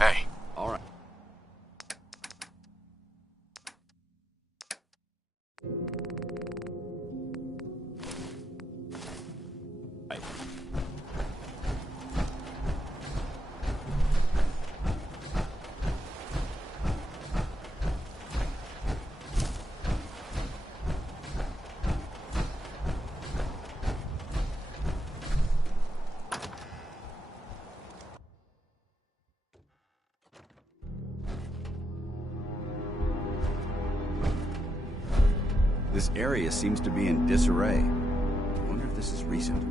Hey. All right. This area seems to be in disarray. I wonder if this is recent.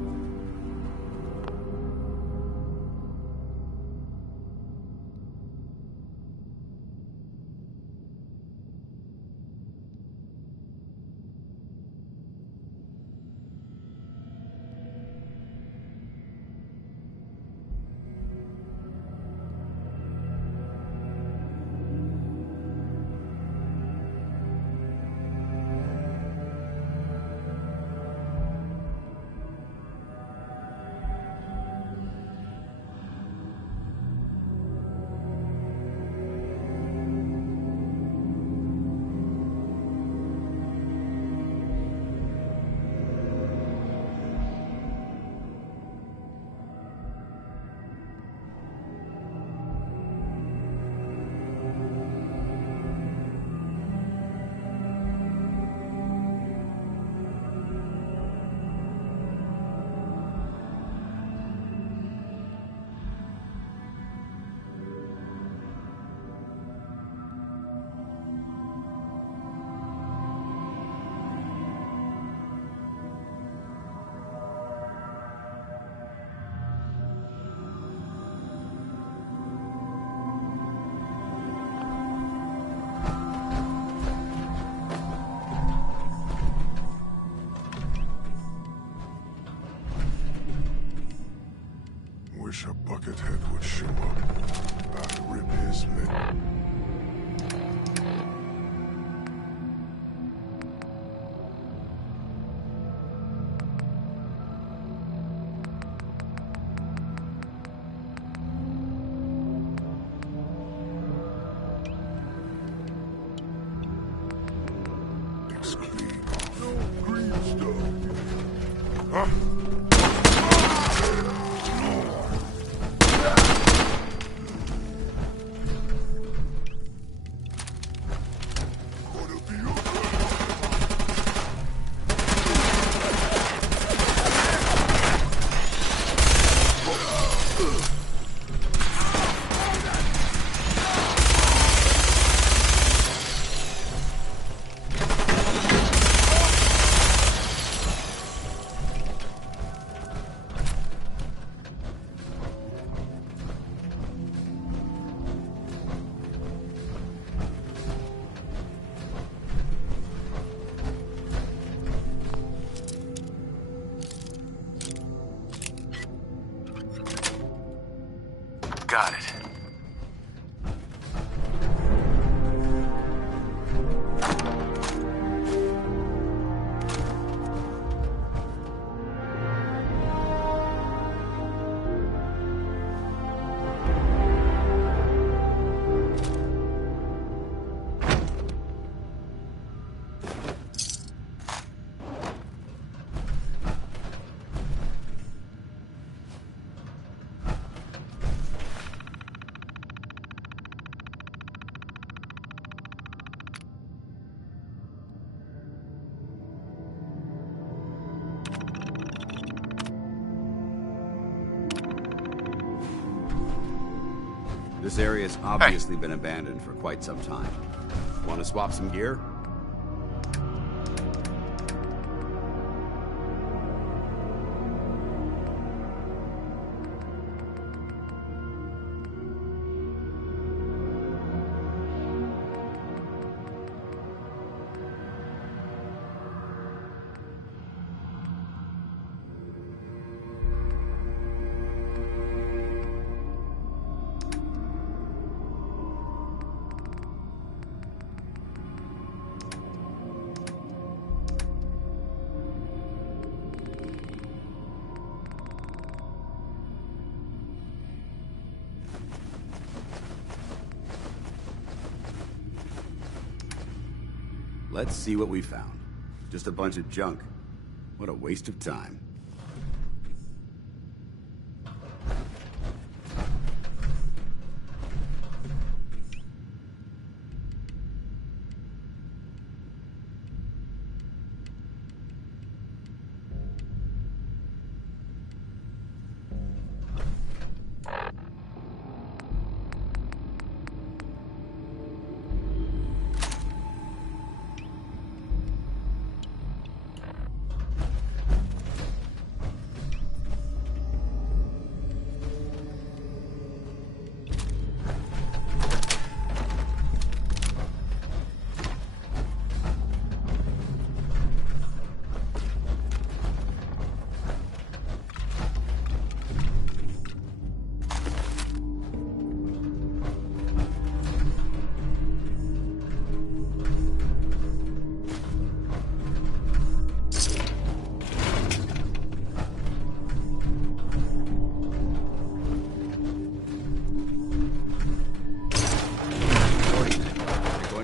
Wish a buckethead would show up. I'd rip his lip. Exclaim off. No green stuff. Huh? Got it. This area's obviously been abandoned for quite some time. Want to swap some gear? Let's see what we found. Just a bunch of junk. What a waste of time.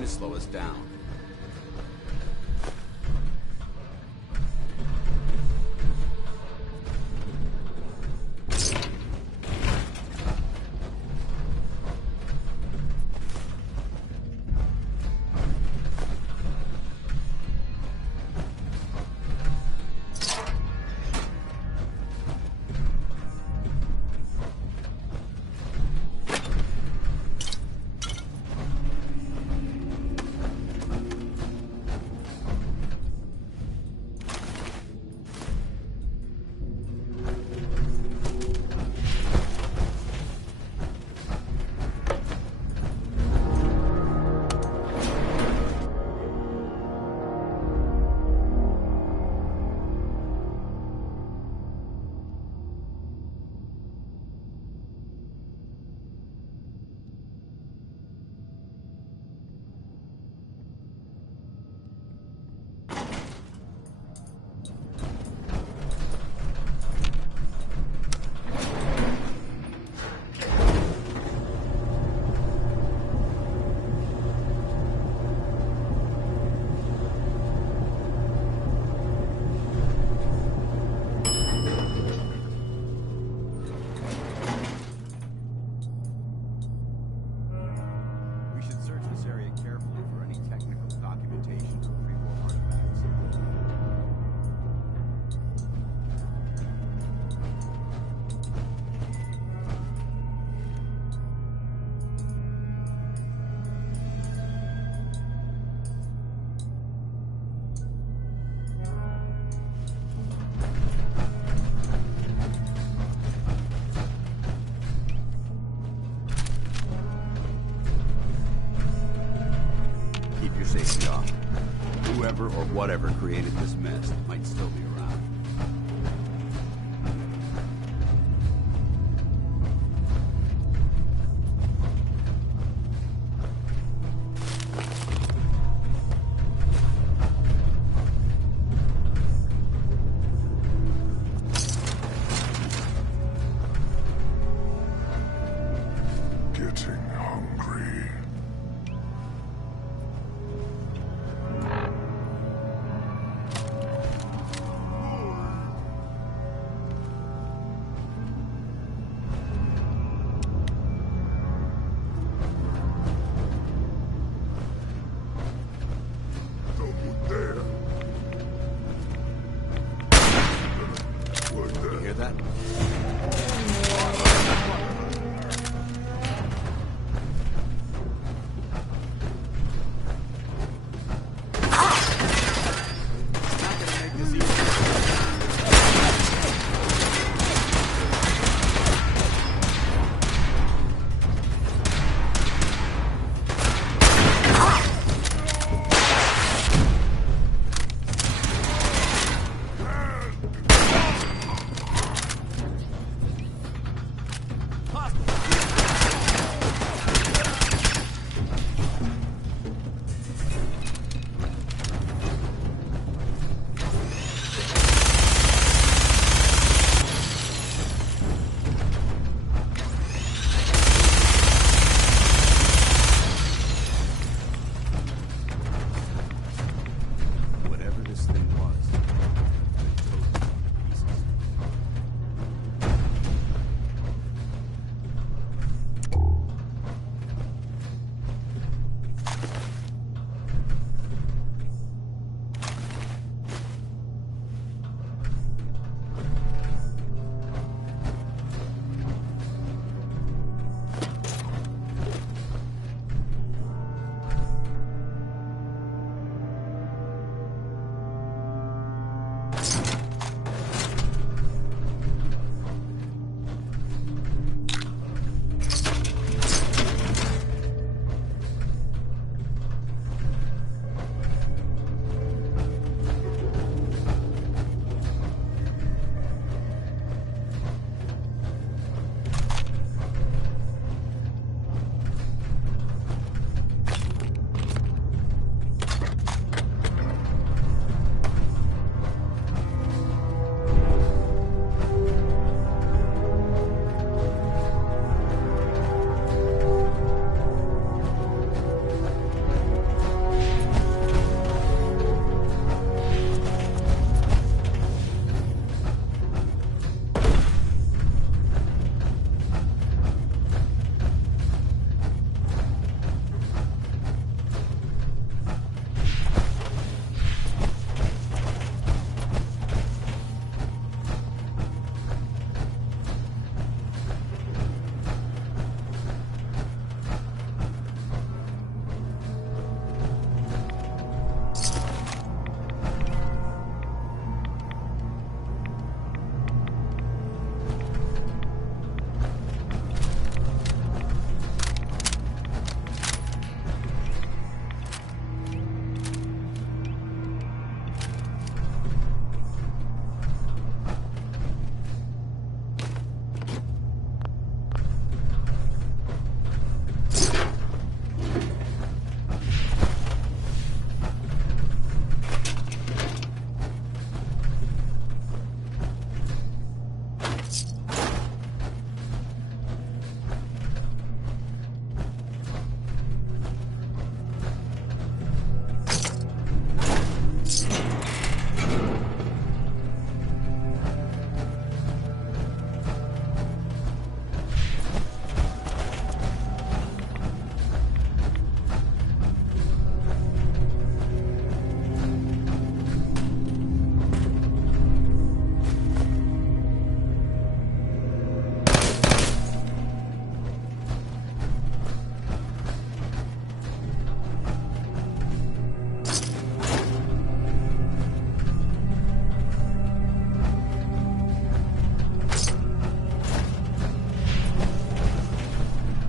Slow us down. Safety off. Whoever or whatever created this mess might still be around. Getting hungry.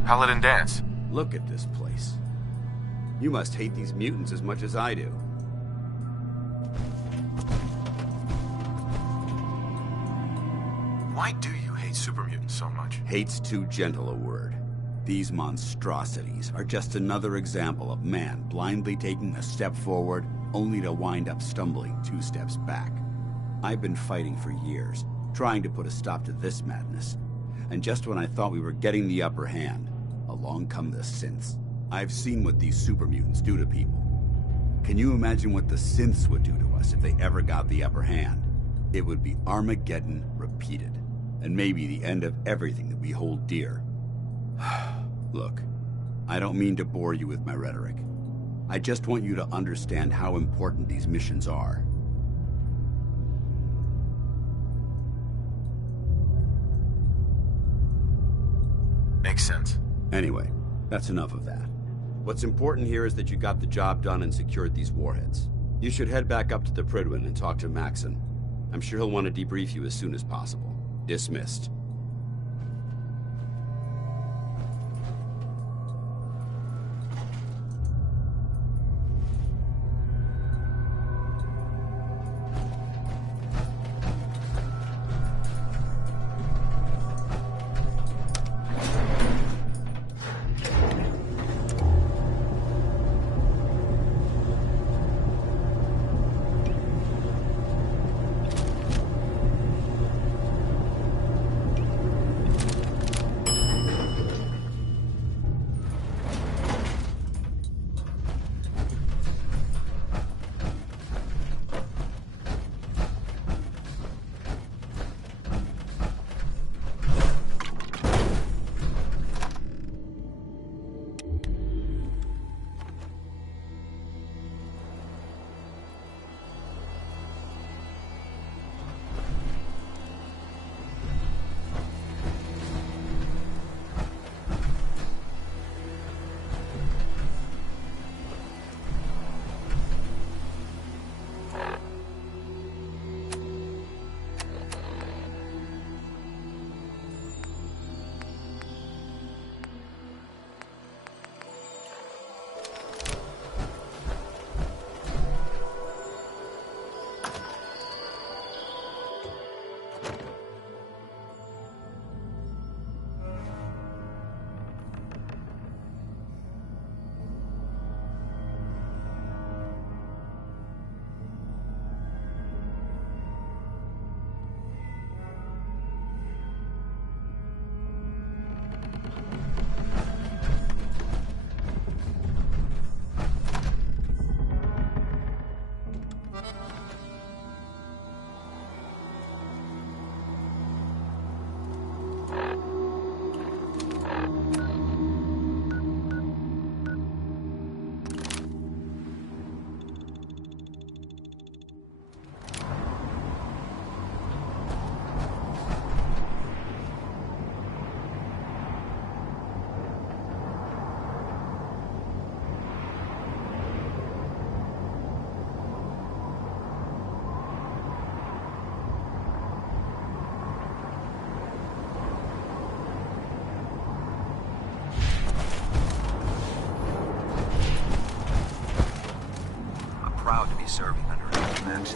Paladin dance. Look at this place. You must hate these mutants as much as I do. Why do you hate super mutants so much? Hate's too gentle a word. These monstrosities are just another example of man blindly taking a step forward, only to wind up stumbling 2 steps back. I've been fighting for years, trying to put a stop to this madness. And just when I thought we were getting the upper hand, along come the synths. I've seen what these super mutants do to people. Can you imagine what the synths would do to us if they ever got the upper hand? It would be Armageddon repeated, and maybe the end of everything that we hold dear. Look, I don't mean to bore you with my rhetoric. I just want you to understand how important these missions are. Makes sense. Anyway, that's enough of that. What's important here is that you got the job done and secured these warheads. You should head back up to the Prydwen and talk to Maxon. I'm sure he'll want to debrief you as soon as possible. Dismissed. Serving under Max.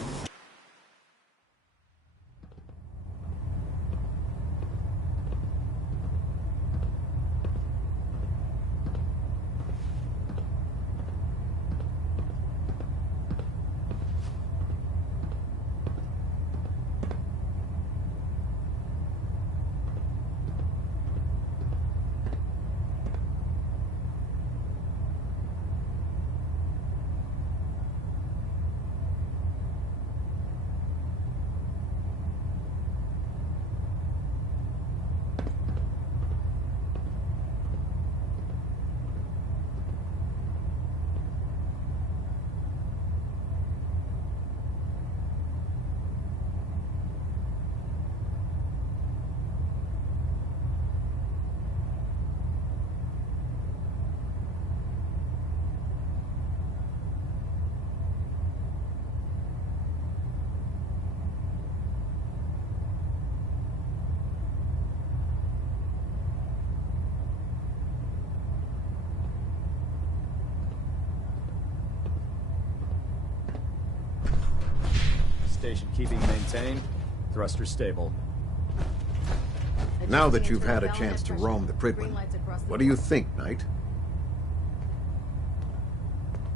station keeping maintained. Thruster stable. Now that you've had a chance to roam the Pridwin, what do you think, Knight?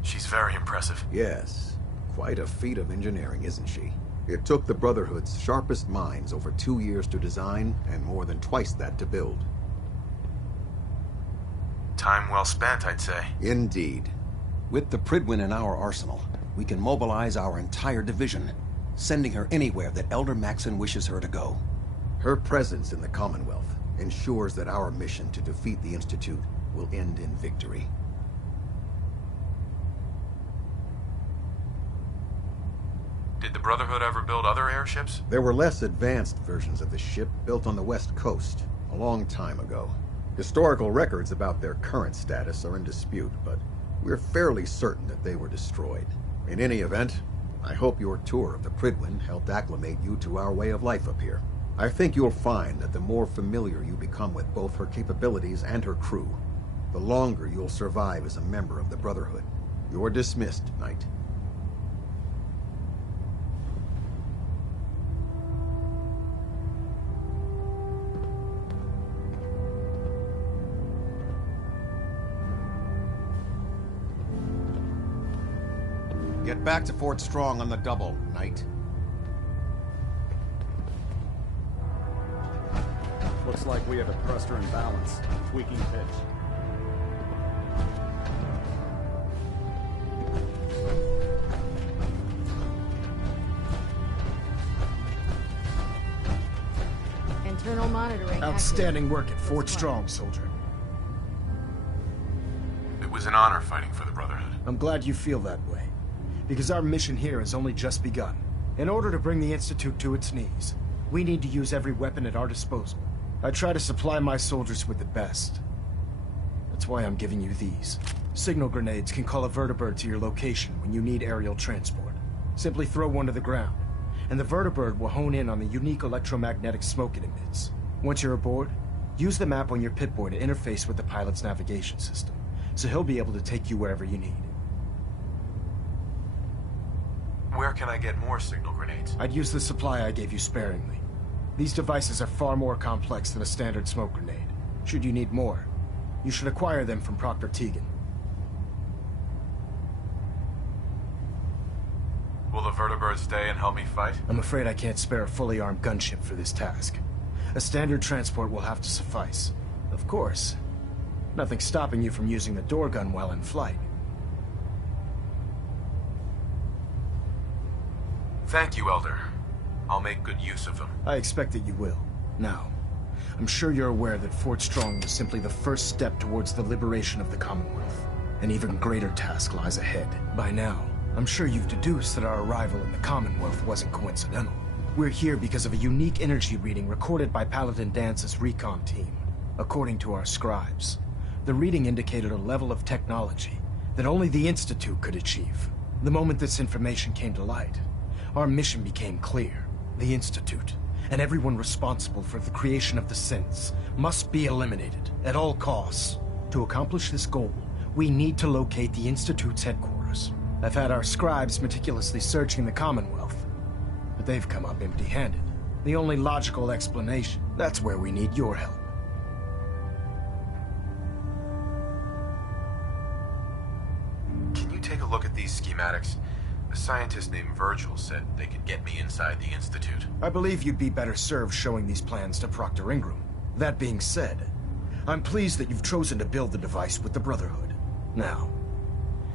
She's very impressive. Yes, quite a feat of engineering, isn't she? It took the Brotherhood's sharpest minds over 2 years to design, and more than twice that to build. Time well spent, I'd say. Indeed. With the Pridwin in our arsenal, we can mobilize our entire division, sending her anywhere that Elder Maxon wishes her to go. Her presence in the Commonwealth ensures that our mission to defeat the Institute will end in victory. Did the Brotherhood ever build other airships? There were less advanced versions of the ship built on the West Coast a long time ago. Historical records about their current status are in dispute, but we're fairly certain that they were destroyed. In any event, I hope your tour of the Pridwin helped acclimate you to our way of life up here. I think you'll find that the more familiar you become with both her capabilities and her crew, the longer you'll survive as a member of the Brotherhood. You're dismissed, Knight. Get back to Fort Strong on the double, Knight. Looks like we have a thruster in balance. Tweaking pitch. Internal monitoring. Outstanding work at Fort Strong, soldier. It was an honor fighting for the Brotherhood. I'm glad you feel that way, because our mission here has only just begun. In order to bring the Institute to its knees, we need to use every weapon at our disposal. I try to supply my soldiers with the best. That's why I'm giving you these. Signal grenades can call a vertibird to your location when you need aerial transport. Simply throw one to the ground, and the vertibird will hone in on the unique electromagnetic smoke it emits. Once you're aboard, use the map on your Pip-Boy to interface with the pilot's navigation system, so he'll be able to take you wherever you need. Where can I get more signal grenades? I'd use the supply I gave you sparingly. These devices are far more complex than a standard smoke grenade. Should you need more, you should acquire them from Proctor Tegan. Will the vertibird stay and help me fight? I'm afraid I can't spare a fully armed gunship for this task. A standard transport will have to suffice. Of course, nothing stopping you from using the door gun while in flight. Thank you, Elder. I'll make good use of them. I expect that you will. Now, I'm sure you're aware that Fort Strong was simply the first step towards the liberation of the Commonwealth. An even greater task lies ahead. By now, I'm sure you've deduced that our arrival in the Commonwealth wasn't coincidental. We're here because of a unique energy reading recorded by Paladin Dance's recon team. According to our scribes, the reading indicated a level of technology that only the Institute could achieve. The moment this information came to light, our mission became clear. The Institute, and everyone responsible for the creation of the synths, must be eliminated at all costs. To accomplish this goal, we need to locate the Institute's headquarters. I've had our scribes meticulously searching the Commonwealth, but they've come up empty-handed. The only logical explanation, that's where we need your help. Can you take a look at these schematics? A scientist named Virgil said they could get me inside the Institute. I believe you'd be better served showing these plans to Proctor Ingram. That being said, I'm pleased that you've chosen to build the device with the Brotherhood. Now,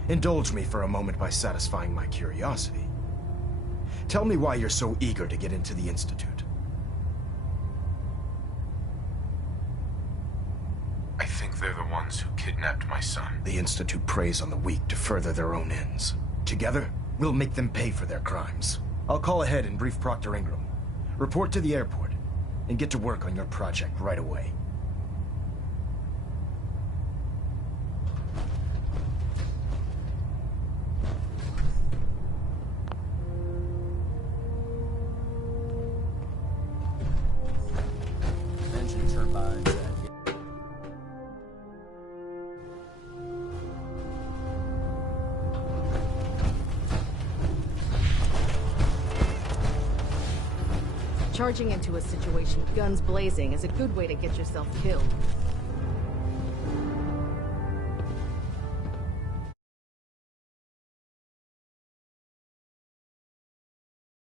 indulge me for a moment by satisfying my curiosity. Tell me why you're so eager to get into the Institute. I think they're the ones who kidnapped my son. The Institute preys on the weak to further their own ends. Together, we'll make them pay for their crimes. I'll call ahead and brief Proctor Ingram. Report to the airport, and get to work on your project right away. Engine turbines at... Charging into a situation, guns blazing, is a good way to get yourself killed.